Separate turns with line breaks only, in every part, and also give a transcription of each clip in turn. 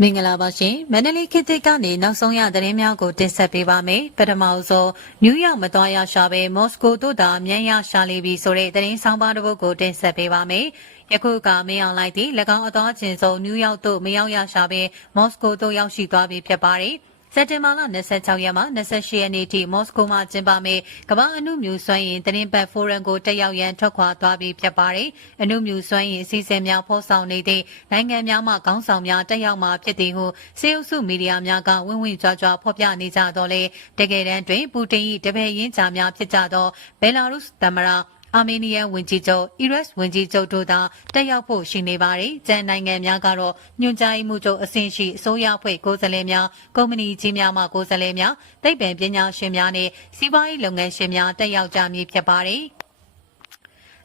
မင်္ဂလာပါရှင်မန္တလေးခေတ်သစ်ကနေနောက်ဆုံးရသတင်းများကိုတင်ဆက်ပေးပါမယ်ပထမဆုံးနယူးယောက်မသွားရရှာပဲမော်စကိုတို့သာအမြန်ရရှာလေပြီဆိုတဲ့သတင်းဆောင်ပါတစ်ပုဒ်ကိုတင်ဆက်ပေးပါမယ်ယခုကမင်းအောင်လိုက်သည့်၎င်းအသွားချင်းဆုံးနယူးယောက်သို့မရောက်ရရှာပဲမော်စကိုသို့ရောက်ရှိသွားပြီဖြစ်ပါတယ် စက်တင်ဘာလ26ရက်မှ28ရက်နေ့ထိမော်စကိုမှာကျင်းပမယ့်ကမ္ဘာအနုမြူစွမ်းအင်သတင်းပတ်ဖိုရမ်ကိုတက်ရောက်ရန်ထွက်ခွာသွားပြီးဖြစ်ပါတယ်။အနုမြူစွမ်းအင်အစီအစဉ်များဖော်ဆောင်နေသည့်နိုင်ငံများမှခေါင်းဆောင်များတက်ရောက်မှာဖြစ်သည်ဟုစေအုပ်စုမီဒီယာများကဝင်းဝင်းကြွားကြွားဖော်ပြနေကြတော့လေတကယ်တမ်းတွင်ပူတင်၏တပည့်ရင်းချာများဖြစ်ကြသောဘယ်လာရုစ်သမ္မတ အာမေးနီးယန်ဝန်ကြီးချုပ် အီရတ်ဝန်ကြီးချုပ်တို့သာတက်ရောက်ဖို့ရှိနေပါတယ်။ကျန်နိုင်ငံများကတော့ညွှန်ကြားမှုချုပ်အဆင့်ရှိအစိုးရဖွဲ့ကိုယ်စားလှယ်များကုမ္ပဏီကြီးများမှကိုယ်စားလှယ်များသိပ္ပံပညာရှင်များနဲ့စီးပွားရေးလုပ်ငန်းရှင်များတက်ရောက်ကြမည်ဖြစ်ပါတယ်။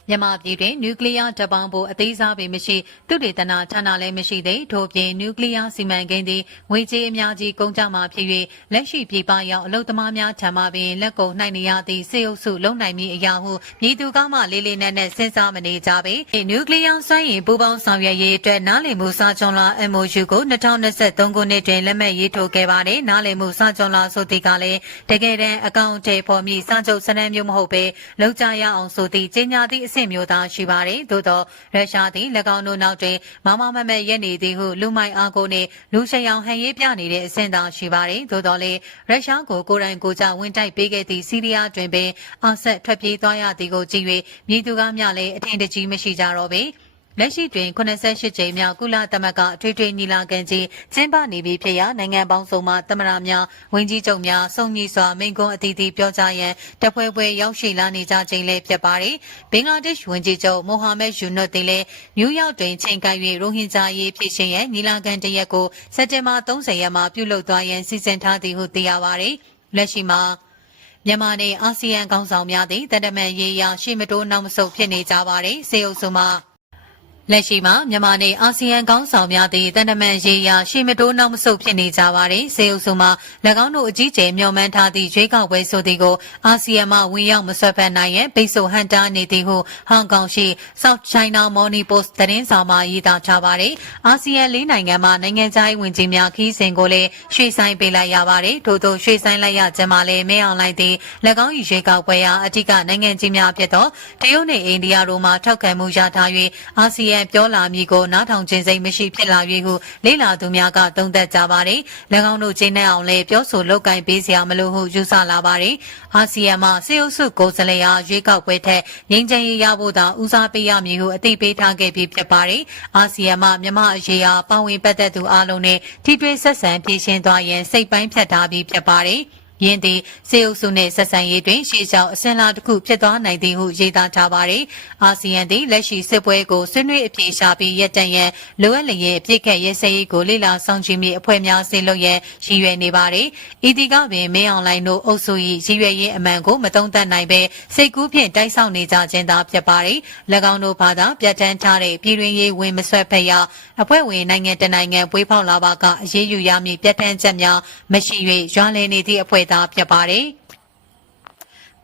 မြန်မာပြည်တွင်နျူကလ িয়ার တပ်ပေါင်းဖို့အသေးစားပေမရှိသူတေသနာဌာနလည်းမရှိသေးထို့ပြင်နျူကလ িয়ার စီမံကိန်းသည်ငွေကြေးအများကြီးကုန်ကြမှာဖြစ်၍လက်ရှိပြည်ပရောက်အလုပ်သမားများထံမှပင်လက်ကုန်နှိုက်နေရသည့်စေအုပ်စုလုံနိုင်မည်အရာဟုမြေသူကမှလေးလေးနက်နက်စဉ်းစားမနေကြပေနျူကလ িয়ার စွမ်းရည်ပူးပေါင်းဆောင်ရွက်ရေးအတွက်နားလည်မှုစာချုပ်လာ MOU ကို2023ခုနှစ်တွင်လက်မှတ်ရေးထိုးခဲ့ပါတယ်နားလည်မှုစာချုပ်လာဆိုသည်ကလည်းတကယ်တမ်းအကောင့်အထည်ဖော်မည့်စာချုပ်စနစ်မျိုးမဟုတ်ဘဲလောက်ကြရအောင်ဆိုသည့်ကြေညာသည့်အဆ င့်မျိုးသားရှိပါတယ်သို့သောရုရှားသည်၎င်းတို့နောက်တွင်မမမမရက်နေသည်ဟုလူမိုင်အားကိုနှင့်လူရှရောင်ဟန်ရေးပြနေတဲ့အဆင့်သာရှိပါတယ်သို့တော်လည်းရုရှားကိုကိုယ်တိုင်ကိုယ်ကျဝင်တိုက်ပေးခဲ့သည့်စီးရီးယားတွင်ပင်အာဆက်ထွက်ပြေးသွားရသည်ကိုကြည့်၍မြေသူကားများလည်းအထင်တကြီးမရှိကြတော့ပေ လက်ရှိတွင်88ကြိမ်မြောက်ကုလသမဂ္ဂထွေထွေညီလာခံကြီးကျင်းပနေပြီဖြစ်ရာနိုင်ငံပေါင်းစုံမှသမ္မတများဝန်ကြီးချုပ်များစုံညီစွာမိန့်ခွန်းအသီးသီးပြောကြားရန်တပွဲပွဲရောက်ရှိလာနေကြခြင်းလည်းဖြစ်ပါတယ်။ဘင်္ဂလားဒေ့ရှ်ဝန်ကြီးချုပ်မိုဟာမက်ယူနွတ်တင်လည်းနယူးယောက်တွင်ချိန်ကိုက်၍ရိုဟင်ဂျာရေးဖြစ်ရှင်ရန်ညီလာခံတရက်ကိုစက်တင်ဘာ30ရက်မှာပြုလုပ်သွားရန်စီစဉ်ထားသည်ဟုသိရပါတယ်။လက်ရှိမှာမြန်မာနဲ့အာဆီယံခေါင်းဆောင်များသည့်တဒမန်ရေးရာရှေ့မတိုးနောက်မဆုတ်ဖြစ်နေကြပါတယ်။စေအုပ်စုမှာ လက်ရှိမှာမြန်မာနဲ့အာဆီယံခေါင်းဆောင်များသည့်တန်တမန်ရေးရာရှေ့မတိုးနောက်မဆုတ်ဖြစ်နေကြပါတယ်။စေအုပ်စုမှာ၎င်းတို့အကြီးကျယ်မျှော်မှန်းထားသည့်ရွေးကောက်ပွဲဆိုသည်ကိုအာဆီယံမှဝင်ရောက်မဆွတ်ဖက်နိုင်ရန်ပိတ်ဆို့ဟန်တာနေသည်ဟုဟောင်ကောင်ရှိ South China Morning Post သတင်းစာမှရေးသားထားပါတယ်။အာဆီယံလေးနိုင်ငံမှနိုင်ငံခြားရေးဝန်ကြီးများခီးစဉ်ကိုလည်းရွှေ့ဆိုင်ပေးလိုက်ရပါတယ်။ထို့သောရွှေ့ဆိုင်လိုက်ရခြင်းမှာလည်းမဲအောင်လိုက်သည့်၎င်း၏ရွေးကောက်ပွဲအားအထက်ကနိုင်ငံကြီးများဖြစ်သောတရုတ်နှင့်အိန္ဒိယတို့မှထောက်ခံမှုရထား၍အာဆီယံပြောလာမည်ကိုနားထောင်ခြင်းစိတ်မရှိဖြစ်လာ၍ဟုလေ့လာသူများကသုံးသပ်ကြပါတယ်။၎င်းတို့ချိန်နဲ့အောင်လည်းပြောဆိုလောက်ကင်ပေးစရာမလိုဟုယူဆလာပါတယ်။အာဆီယံမှစေအုပ်စုကိုယ်စားလှယ်အားရွေးကောက်ပွဲထက်ငြိမ်းချမ်းရေးရဖို့သာဦးစားပေးရမည်ဟုအသိပေးထားခဲ့ပြီးဖြစ်ပါတယ်။အာဆီယံမှမြမအရေးအားပါဝင်ပတ်သက်သူအလုံးနဲ့ထိတွေ့ဆက်ဆံပြည်ရှင်းသွားရန်စိတ်ပိုင်းဖြတ်ထားပြီးဖြစ်ပါတယ်။ ယင်းသည်စေအုပ်စုနှင့်ဆက်ဆံရေးတွင်ရှေ့လျှောက်အစဉ်လာတစ်ခုဖြစ်သွားနိုင်သည်ဟုရေးသားထားပါသည်။အာဆီယံသည်လက်ရှိစစ်ပွဲကိုဆွေးနွေးအပြေရှားပြီးရပ်တန့်ရန်လိုအပ်လျက်အပြစ်ခတ်ရဲစဲရေးကိုလေ့လာဆောင်ကြည့်မိအဖွဲ့များဆင်လုပ်ရန်ရည်ရွယ်နေပါသည်။ဤဒီကပင်မင်းအွန်လိုင်းတို့အုပ်စု၏ရည်ရွယ်ရေးအမှန်ကိုမတုံ့တက်နိုင်ဘဲစိတ်ကူးဖြင့်တိုက်ဆောက်နေကြခြင်းသာဖြစ်ပါသည်။၎င်းတို့ဘာသာပြဋ္ဌာန်းထားတဲ့ပြည်တွင်ရေးဝင်မဆွဲဖက်ရအဖွဲ့ဝင်နိုင်ငံတနိုင်ငံပွေးဖောက်လာပါကအရေးယူရမည်ပြဋ္ဌာန်းချက်များမရှိ၍ရွာလည်နေသည့်အဖွဲ့သားဖြစ်ပါတယ်။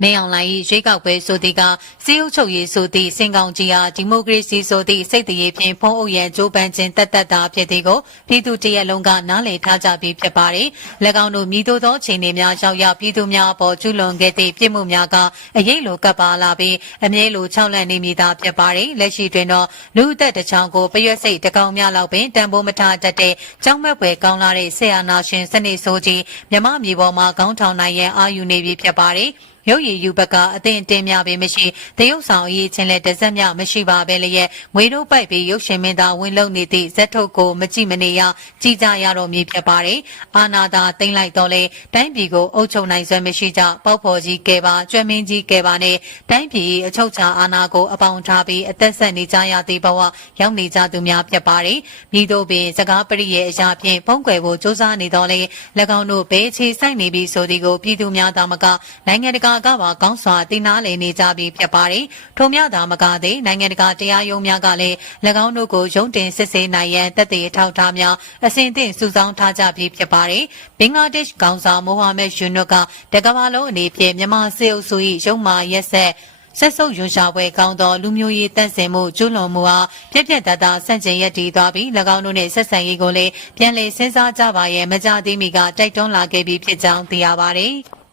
မင်းအောင်လှိုင်၏ရွေးကောက်ပွဲဆိုသည်ကစီးအုပ်ချုပ်ရေးဆိုသည့်စင်ကောင်ကြီးအားဒီမိုကရေစီဆိုသည့်စိတ်တရေဖြင့်ဖုံးအုပ်ရန်ကြိုးပမ်းခြင်းတတ်တတ်တာဖြစ်သည်ကိုပြည်သူတရက်လုံးကနားလည်ထားကြပြီးဖြစ်ပါတယ်။၎င်းတို့မြည်သို့သောအခြေအနေများရောက်ရောက်ပြည်သူများအပေါ်ကျူးလွန်ခဲ့သည့်ပြစ်မှုများကအရေးလိုကပ်ပါလာပြီးအမြဲလိုခြောက်လန့်နေမိသားဖြစ်ပါတယ်။လက်ရှိတွင်တော့လူအသက်တစ်ချောင်းကိုပရွက်စိတ်တကောင်များလောက်ပင်တန်ဖိုးမထားတတ်တဲ့ကြောင်းမက်ပွဲကောင်းလာတဲ့ဆေယာနာရှင်စနစ်ဆိုးကြီးမြမမြေပေါ်မှာခေါင်းထောင်နိုင်ရန်အာယူနေပြီဖြစ်ပါတယ်။ ရုပ်ရည်ယူဘက်ကအသင်တင်များပေမရှိတရုတ်ဆောင်အရေးချင်းလဲတစက်မြမရှိပါပဲလျက်ငွေတို့ပိုက်ပြီးရုပ်ရှင်မင်းသားဝင်လုံနေသည့်ဇက်ထုတ်ကိုမကြည့်မနေရကြည်ကြရတော့မည်ဖြစ်ပါတယ်အာနာသာတိမ့်လိုက်တော့လေတိုင်းပြည်ကိုအုပ်ချုပ်နိုင်စွမ်းမရှိကြပေါ့ဖော်ကြီးကဲပါကျွမ်းမင်းကြီးကဲပါနဲ့တိုင်းပြည်အချုပ်ချာအာဏာကိုအပေါင်ထားပြီးအသက်ဆက်နေကြရသည့်ဘဝရောက်နေကြသူများဖြစ်ပါတယ်မိတို့ပင်စကားပရိရဲ့အရာဖြင့်ဖုံးကွယ်ဖို့စ조사နေတော့လေ၎င်းတို့ဘဲချေဆိုင်နေပြီဆိုသည်ကိုပြည်သူများသာမကနိုင်ငံတကာကပါကောင်းစွာသိနာလည်နေကြပြီဖြစ်ပါတယ်။ထို့မြသာမကသည်နိုင်ငံတကာတရားရုံးများကလည်း၎င်းတို့ကိုရုံးတင်စစ်ဆေးနိုင်ရန်တပ်တွေထောက်ထားများအစဉ်သင့်စုဆောင်းထားကြပြီဖြစ်ပါတယ်။ဘင်္ဂလားဒေ့ရှ်ကောင်ဆောင်မိုဟာမက်ယူနွတ်ကတကမ္ဘာလုံးအနေဖြင့်မြန်မာစစ်အုပ်စု၏ရုံးမာရက်ဆက်ဆက်ဆုပ်ရွှရှာပွဲကောင်းသောလူမျိုးရေးတန့်စင်မှုကျူးလွန်မှုအားပြက်ပြက်တသားဆန့်ကျင်ရည်တည်သွားပြီး၎င်းတို့နှင့်ဆက်ဆံရေးကိုလည်းပြန်လည်စဉ်းစားကြပါရဲ့မကြသေးမီကတိုက်တွန်းလာခဲ့ပြီးဖြစ်ကြောင်းသိရပါတယ်။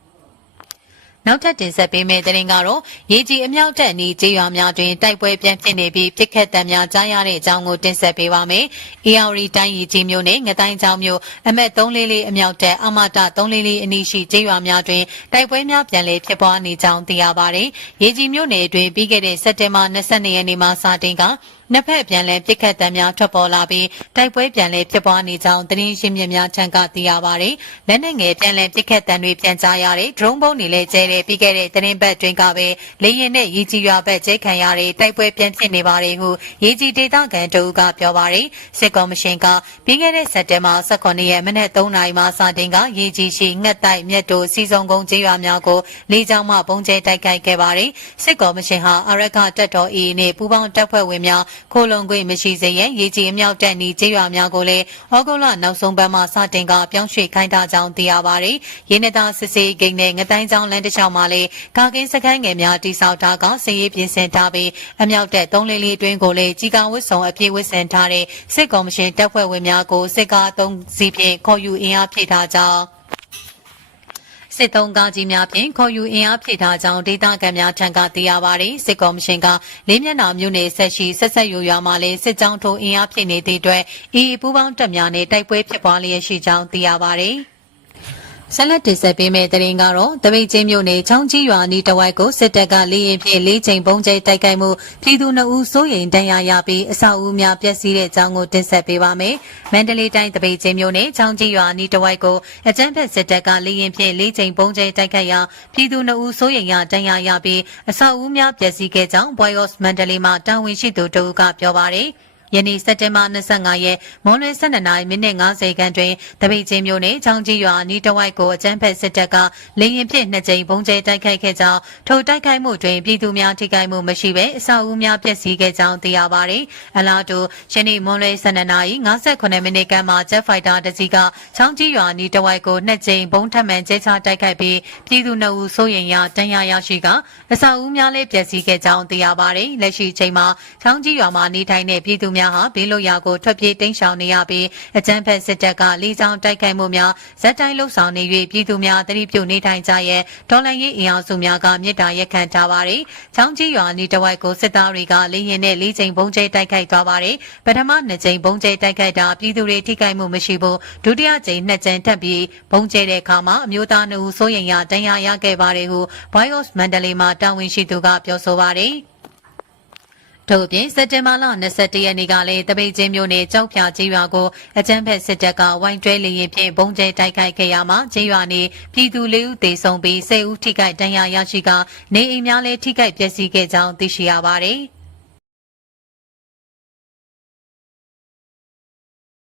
နောက်ထပ်တင်ဆက်ပေးမယ့်သတင်းကတော့ရေကြီးအမြောက်တက်နီးကျေးရွာများတွင်တိုက်ပွဲပြန်ဖြစ်နေပြီးပြစ်ခတ်တံများကြားရတဲ့အကြောင်းကိုတင်ဆက်ပေးပါမယ်။ AR တိုင်းရေကြီးမြို့နယ်ငတိုင်းချောင်းမြို့အမက်344အမြောက်တက်အမတာ344အနီးရှိကျေးရွာများတွင်တိုက်ပွဲများပြန်လည်ဖြစ်ပွားနေကြောင်းသိရပါတယ်။ရေကြီးမြို့နယ်တွင်ပြီးခဲ့တဲ့စက်တင်ဘာ22ရက်နေ့မှစတင်က နှစ်ဖက်ပြန်လည်ပြစ်ခတ်တံများထွက်ပေါ်လာပြီးတိုက်ပွဲပြန်လည်ဖြစ်ပွားနေကြောင်းသတင်းရှင်းမြစ်များထံကသိရပါတယ်။လက်နက်ငယ်ပြန်လည်ပြစ်ခတ်တံတွေပြန်ကြားရတဲ့ drone ပုံတွေလည်းကျဲတဲ့ပြီးခဲ့တဲ့သတင်းပတ်တွင်ကပဲလေရင်နဲ့ရေကြီးရွာဘက်ကျဲခံရတဲ့တိုက်ပွဲပြန်ဖြစ်နေပါတယ်ဟုရေကြီးဒေသခံတို့ကပြောပါတယ်။စစ်ကော်မရှင်ကပြီးခဲ့တဲ့စက်တင်ဘာ18ရက်မနက်3နာရီမှစတင်ကရေကြီးရှိငှက်တိုက်မြက်တို့စီစုံကုန်းကျေးရွာများကိုလေကြောင်းမှပုံကျဲတိုက်ခိုက်ခဲ့ပါတယ်။စစ်ကော်မရှင်ဟာအရကတက်တော် A နဲ့ပူးပေါင်းတပ်ဖွဲ့ဝင်များခိုလုံခွင့်မရှိစေရန်ရေကြီးအမြောက်တက်နီကျေးရွာများကိုလည်းဩဂုတ်လနောက်ဆုံးပတ်မှစတင်ကပြောင်းရွှေ့ခိုင်းထားကြောင်းသိရပါတယ်။ရင်းနှီးသားစစ်စေးဂိမ်းနဲ့ငတိုင်းချောင်းလမ်းတစ်လျှောက်မှာလည်းကာကင်းစခန်းငယ်များတိစောက်ထားကစစ်ရေးပြင်ဆင်ထားပြီးအမြောက်တက်3လေးလေးတွင်းကိုလည်းကြီးကံဝစ်ဆောင်အပြည့်ဝစ်ဆင်ထားတဲ့စစ်ကော်မရှင်တပ်ဖွဲ့ဝင်များကိုစစ်ကား3စီးဖြင့်ခေါ်ယူအင်အားဖြည့်ထားကြောင်း စစ်တုံးကားကြီးများဖြင့်ခေါ်ယူအင်အားဖြည့်ထားကြောင်းဒေသခံများထံကသိရပါတယ်စစ်ကော်မရှင်ကလေးမျက်နှာမြို့နယ်ဆက်ရှိဆက်ဆက်ရွရွာမှာလည်းစစ်ကြောင်းထိုးအင်အားဖြည့်နေသည့်အတွက်အီပူပေါင်းတပ်များနဲ့တိုက်ပွဲဖြစ်ပွားလျက်ရှိကြောင်းသိရပါတယ် ဆက်လက်တင်ဆက်ပေးမယ့်သတင်းကတော့တပိတ်ချင်းမြို့နယ်ချောင်းကြီးရွာနီးတဝိုက်ကိုစစ်တပ်ကလေရင်ဖြင့်လေးချိန်ပုံကျဲတိုက်ခိုက်မှုပြည်သူနှုတ်စိုးရိမ်တန်းရရပြီးအဆောက်အဦများပျက်စီးတဲ့အကြောင်းကိုတင်ဆက်ပေးပါမယ်။မန္တလေးတိုင်းတပိတ်ချင်းမြို့နယ်ချောင်းကြီးရွာနီးတဝိုက်ကိုအကြမ်းဖက်စစ်တပ်ကလေရင်ဖြင့်လေးချိန်ပုံကျဲတိုက်ခိုက်ရာပြည်သူနှုတ်စိုးရိမ်ရတန်းရရပြီးအဆောက်အဦများပျက်စီးခဲ့ကြောင်း Boyos မန္တလေးမှာတာဝန်ရှိသူတို့ကပြောပါရယ်။ ယနေ့စက်တင်ဘာ25ရက်မွန်လွဲ12နာရီမိနစ်50ခန်းတွင်တပိတ်ချင်းမြို့နယ်ချောင်းကြီးရွာနီးတဝိုက်ကိုအကြမ်းဖက်စစ်တပ်ကလေရင်ဖြင့်နှစ်ကြိမ်ပုံကျဲတိုက်ခိုက်ခဲ့ကြောင်းထိုတိုက်ခိုက်မှုတွင်ပြည်သူများထိခိုက်မှုမရှိဘဲအဆောက်အဦများပျက်စီးခဲ့ကြောင်းသိရပါသည်။အလားတူယနေ့မွန်လွဲ12နာရီ58မိနစ်ခန်းမှာ Jet Fighter တစ်စီးကချောင်းကြီးရွာနီးတဝိုက်ကိုနှစ်ကြိမ်ပုံထပ်မံကျဲချတိုက်ခိုက်ပြီးပြည်သူနှုတ်စိုးရင်ရတန်ရာရရှိကအဆောက်အဦများလည်းပျက်စီးခဲ့ကြောင်းသိရပါသည်။လက်ရှိချိန်မှာချောင်းကြီးရွာမှာနေထိုင်တဲ့ပြည်သူများဟာဘေးလွတ်ရာကိုထွက်ပြေးတိမ်းရှောင်နေရပြီးအကြမ်းဖက်စစ်တပ်ကလီဆောင်တိုက်ခိုက်မှုများဇက်တိုင်းလှုပ်ဆောင်နေ၍ပြည်သူများတတိပြုနေထိုင်ကြရဲ့ဒေါ်လာရေးအင်အားစုများကမြစ်တာရက်ခံထားပါသည်။ချောင်းကြီးရွာနီတဝိုက်ကိုစစ်သားတွေကလေရင်နဲ့လေးချိန်ပုံကျဲတိုက်ခိုက်သွားပါတယ်။ပထမနှစ်ချိန်ပုံကျဲတိုက်ခိုက်တာပြည်သူတွေထိခိုက်မှုမရှိဘူးဒုတိယချိန်နှစ်ချိန်ထပ်ပြီးပုံကျဲတဲ့အခါမှာအမျိုးသားနှုတ်စိုးရင်ရတန်ရာရခဲ့ပါတယ်ဟု Bios မန္တလေးမှာတာဝန်ရှိသူကပြောဆိုပါတယ်။ ထို့အပြင်စက်တင်ဘာလ22ရက်နေ့ကလည်းတပိတ်ချင်းမြို့နယ်ကြောက်ဖြာကျေးရွာကိုအကြမ်းဖက်စစ်တပ်ကဝိုင်းတွဲလေရင်ဖြင့်ဘုံကျဲတိုက်ခိုက်ခဲ့ရမှာကျေးရွာနေပြည်သူလေးဦးသေဆုံးပြီး10ဦးထိခိုက်ဒဏ်ရာရရှိကနေအိမ်များလည်းထိခိုက်ပျက်စီးခဲ့ကြောင်းသိရှိရပါတယ်။